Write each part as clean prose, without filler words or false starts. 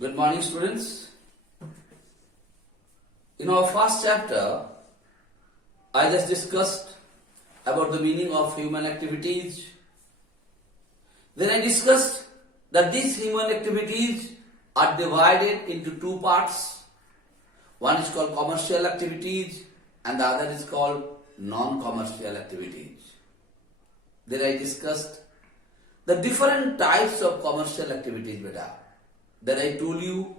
Good morning, students. In our first chapter, I just discussed about the meaning of human activities. Then I discussed that these human activities are divided into two parts. One is called commercial activities and the other is called non-commercial activities. Then I discussed the different types of commercial activities, beta. Then I told you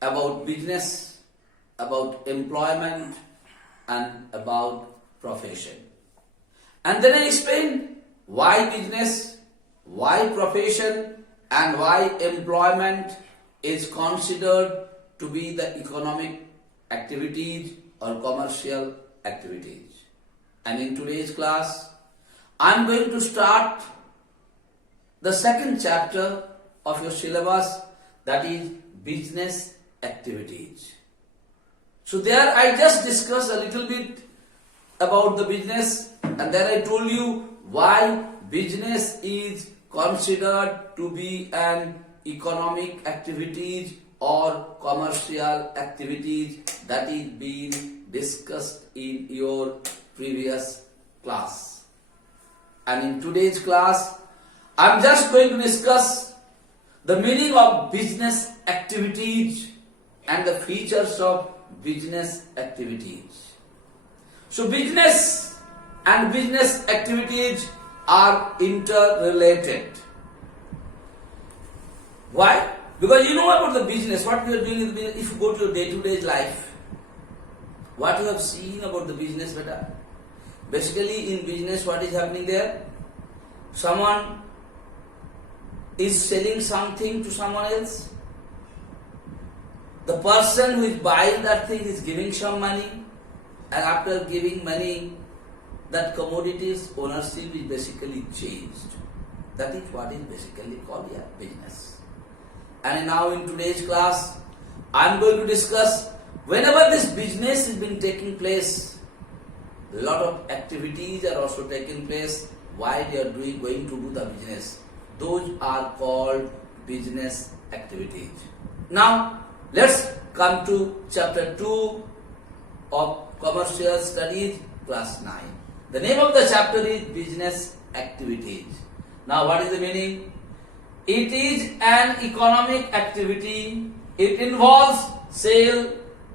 about business, about employment and about profession. And then I explained why business, why profession and why employment is considered to be the economic activities or commercial activities. And in today's class, I am going to start the second chapter of your syllabus, that is business activities. So there I just discussed a little bit about the business and then I told you why business is considered to be an economic activities or commercial activities that is being discussed in your previous class. And in today's class, I am just going to discuss the meaning of business activities and the features of business activities. So business and business activities are interrelated. Why? Because you know about the business, what we are doing in the business. If you go to your day-to-day life, what you have seen about the business, beta? Basically in business, what is happening there? Someone is selling something to someone else. The person who is buying that thing is giving some money, and after giving money, that commodity's ownership is basically changed. That is what is basically called a business. And now in today's class, I am going to discuss whenever this business has been taking place, a lot of activities are also taking place while they are going to do the business. Those are called business activities. Now, let's come to chapter 2 of commercial studies, class 9. The name of the chapter is business activities. Now, what is the meaning? It is an economic activity. It involves sale,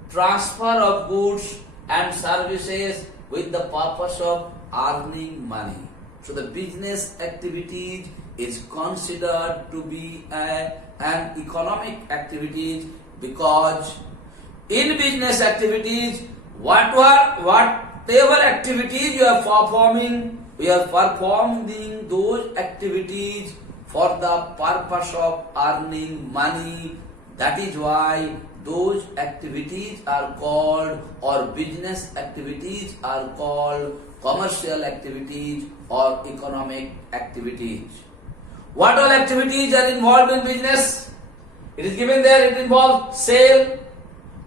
transfer of goods and services with the purpose of earning money. So the business activities is considered to be an economic activity because in business activities, whatever activities you are performing, we are performing those activities for the purpose of earning money. That is why those activities are called, or business activities are called, commercial activities or economic activities. What all activities are involved in business? It is given there. It involves sale,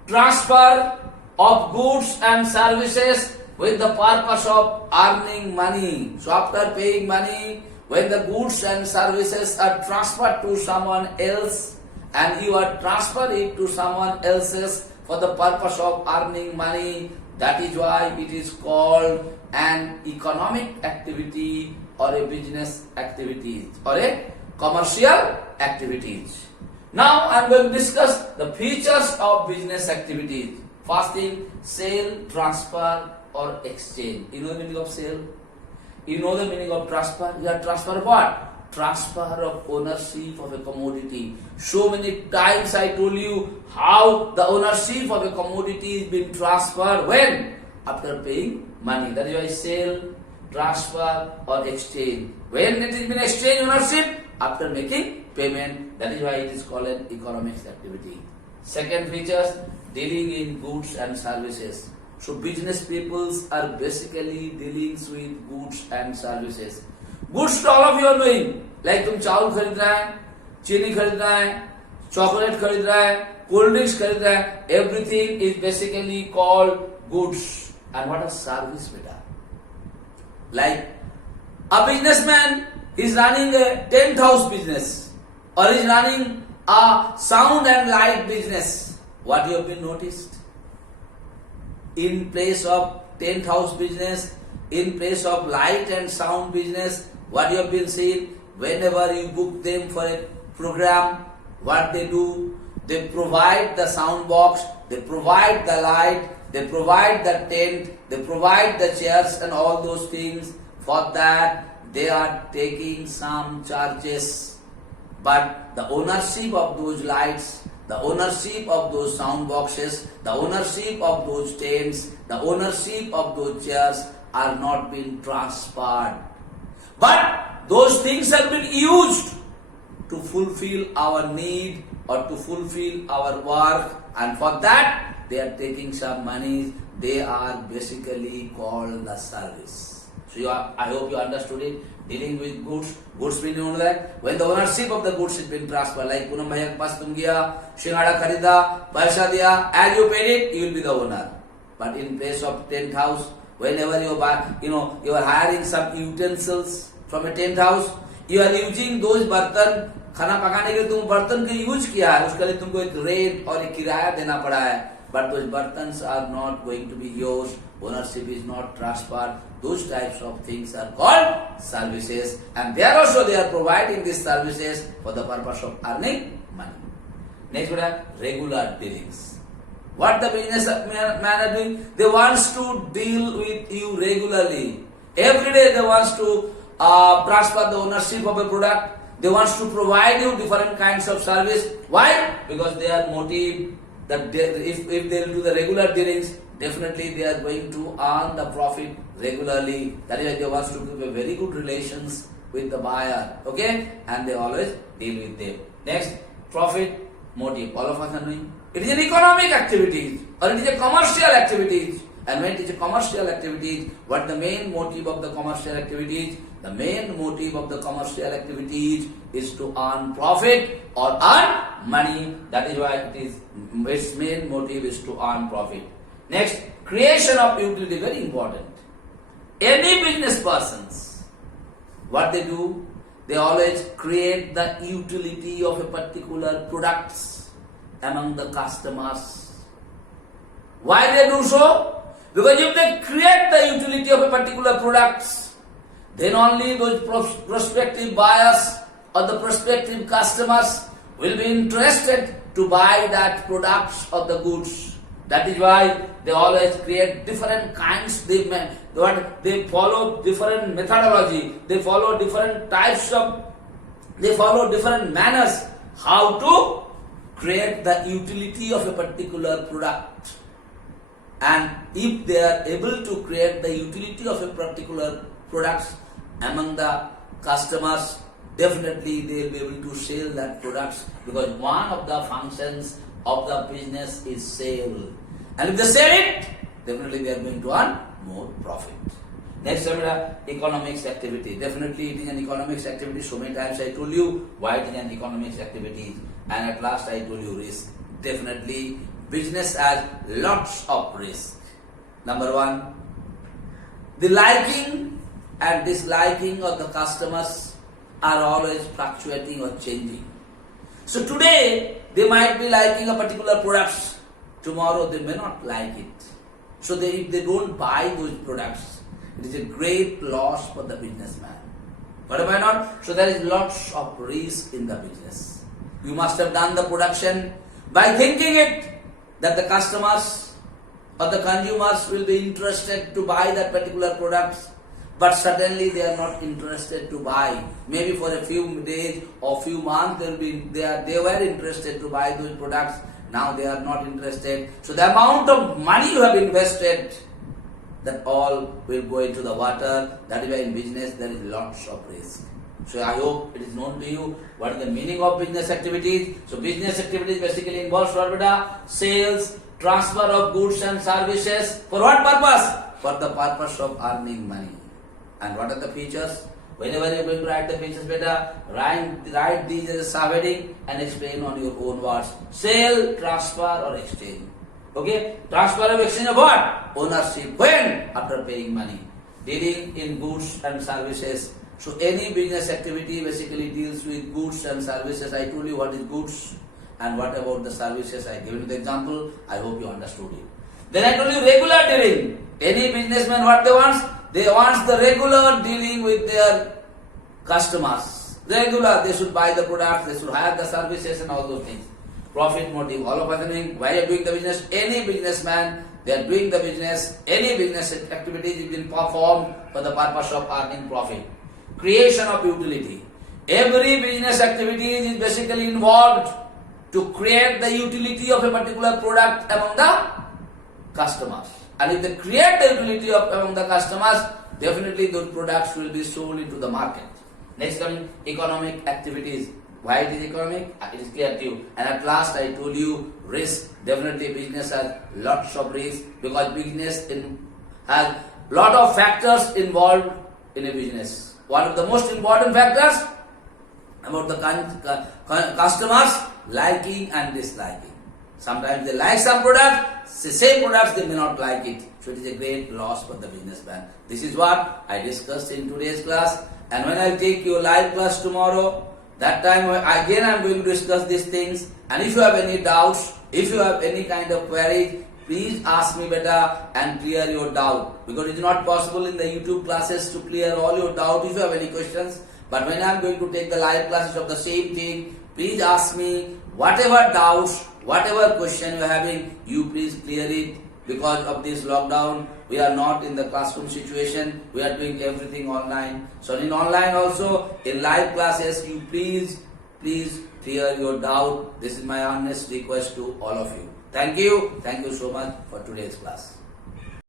transfer of goods and services with the purpose of earning money. So after paying money, when the goods and services are transferred to someone else and you are transferring it to someone else's for the purpose of earning money, that is why it is called an economic activity or a business activity or a commercial activities. Now I am going to discuss the features of business activities. First thing, sale, transfer or exchange. You know the meaning of sale? You know the meaning of transfer? You are transfer of what? Transfer of ownership of a commodity. So many times I told you how the ownership of a commodity is being transferred. When? After paying money. That is why sale, transfer or exchange. When it is been exchange ownership? After making payment. That is why it is called an economic activity. Second features, dealing in goods and services. So business peoples are basically dealing with goods and services. Goods to all of you are knowing. Like तुम चावल खरीद रहा है, चीनी खरीद रहा है, chocolate खरीद रहा है, cold drinks खरीद रहा है. Everything is basically called goods. And what a service, beta? Like a businessman is running a tent house business or is running a sound and light business. What you have been noticed? In place of tent house business, in place of light and sound business, what you have been seeing? Whenever you book them for a program, what they do? They provide the sound box, they provide the light, they provide the tent, they provide the chairs and all those things. For that, they are taking some charges. But the ownership of those lights, the ownership of those sound boxes, the ownership of those tents, the ownership of those chairs are not being transferred. But those things have been used to fulfill our need or to fulfill our work, and for that they are taking some money. They are basically called the service. So I hope you understood it. Dealing with goods mean only that when the ownership of the goods has been transferred, like Punam bhaiya ke paas tum gaya, shingada kharida, paisa diya, as you paid it, you will be the owner. But in place of tent house, whenever you buy, you are hiring some utensils from a tent house, you are using those बर्तन, खाना पकाने के लिए तुम बर्तन के use किया है, उसके लिए तुमको एक रेट और एक किराया देना पड़ा है. But those burdens are not going to be yours. Ownership is not transferred. Those types of things are called services, and they are providing these services for the purpose of earning money. Next one, regular dealings. What the business man are doing? They wants to deal with you regularly. Every day they wants to transfer the ownership of a product. They wants to provide you different kinds of service. Why? Because their motive that if they do the regular dealings, definitely they are going to earn the profit regularly. That is why they want to keep a very good relations with the buyer. Okay? And they always deal with them. Next, profit motive. All of us are knowing. It is an economic activity or it is a commercial activity. And when it is a commercial activity, what the main motive of the commercial activities? The main motive of the commercial activities is to earn profit or earn money. That is why its main motive is to earn profit. Next, creation of utility, very important. Any business persons, what they do? They always create the utility of a particular products among the customers. Why they do so? Because if they create the utility of a particular products, then only those prospective buyers or the prospective customers will be interested to buy that products or the goods. That is why they always create different kinds. They follow different methodology. They follow different types of. They follow different manners how to create the utility of a particular product. And if they are able to create the utility of a particular products among the customers, definitely they will be able to sell that products, because one of the functions of the business is sale. And if they sell it, definitely they are going to earn more profit. Next, economics activity. Definitely it is an economics activity. So many times I told you why it is an economics activity, and at last I told you risk. Definitely business has lots of risk. Number one, the liking and disliking of the customers are always fluctuating or changing. So today they might be liking a particular products, tomorrow they may not like it. So if they don't buy those products, it is a great loss for the businessman. But am I not? So there is lots of risk in the business. You must have done the production by thinking it that the customers or the consumers will be interested to buy that particular products, but suddenly they are not interested to buy. Maybe for a few days or few months they were interested to buy those products. Now they are not interested. So the amount of money you have invested, that all will go into the water. That is why in business there is lots of risk. So I hope it is known to you what is the meaning of business activities. So business activities basically involves sales, transfer of goods and services. For what purpose? For the purpose of earning money. And what are the features? Whenever you are going to write the features, write these as a subheading and explain on your own words. Sale, transfer or exchange. Okay? Transfer or exchange of what? Ownership. When? After paying money. Dealing in goods and services. So any business activity basically deals with goods and services. I told you what is goods. and what about the services. I given you the example. I hope you understood it. Then I told you regular dealing. Any businessman, what they want? They want the regular dealing with their customers. Regular, they should buy the products, they should hire the services and all those things. Profit motive, all of us knowing why you are doing the business. Any businessman, they are doing the business, any business activities is being performed for the purpose of earning profit. Creation of utility. Every business activity is basically involved to create the utility of a particular product among the customers. And if they create the utility among the customers, definitely those products will be sold into the market. Next coming, economic activities. Why it is economic? It is clear to you. And at last I told you, risk. Definitely business has lots of risk because business has lot of factors involved in a business. One of the most important factors about the customers liking and disliking. Sometimes they like some product, the same products they may not like it. So it is a great loss for the businessman. This is what I discussed in today's class. And when I take your live class tomorrow, that time again I am going to discuss these things. And if you have any doubts, if you have any kind of queries, please ask me better and clear your doubt. Because it is not possible in the YouTube classes to clear all your doubt if you have any questions. But when I am going to take the live classes of the same thing, please ask me whatever doubts, whatever question you are having, you please clear it. Because of this lockdown, we are not in the classroom situation. We are doing everything online. So in online also, in live classes, you please clear your doubt. This is my honest request to all of you. Thank you. Thank you so much for today's class.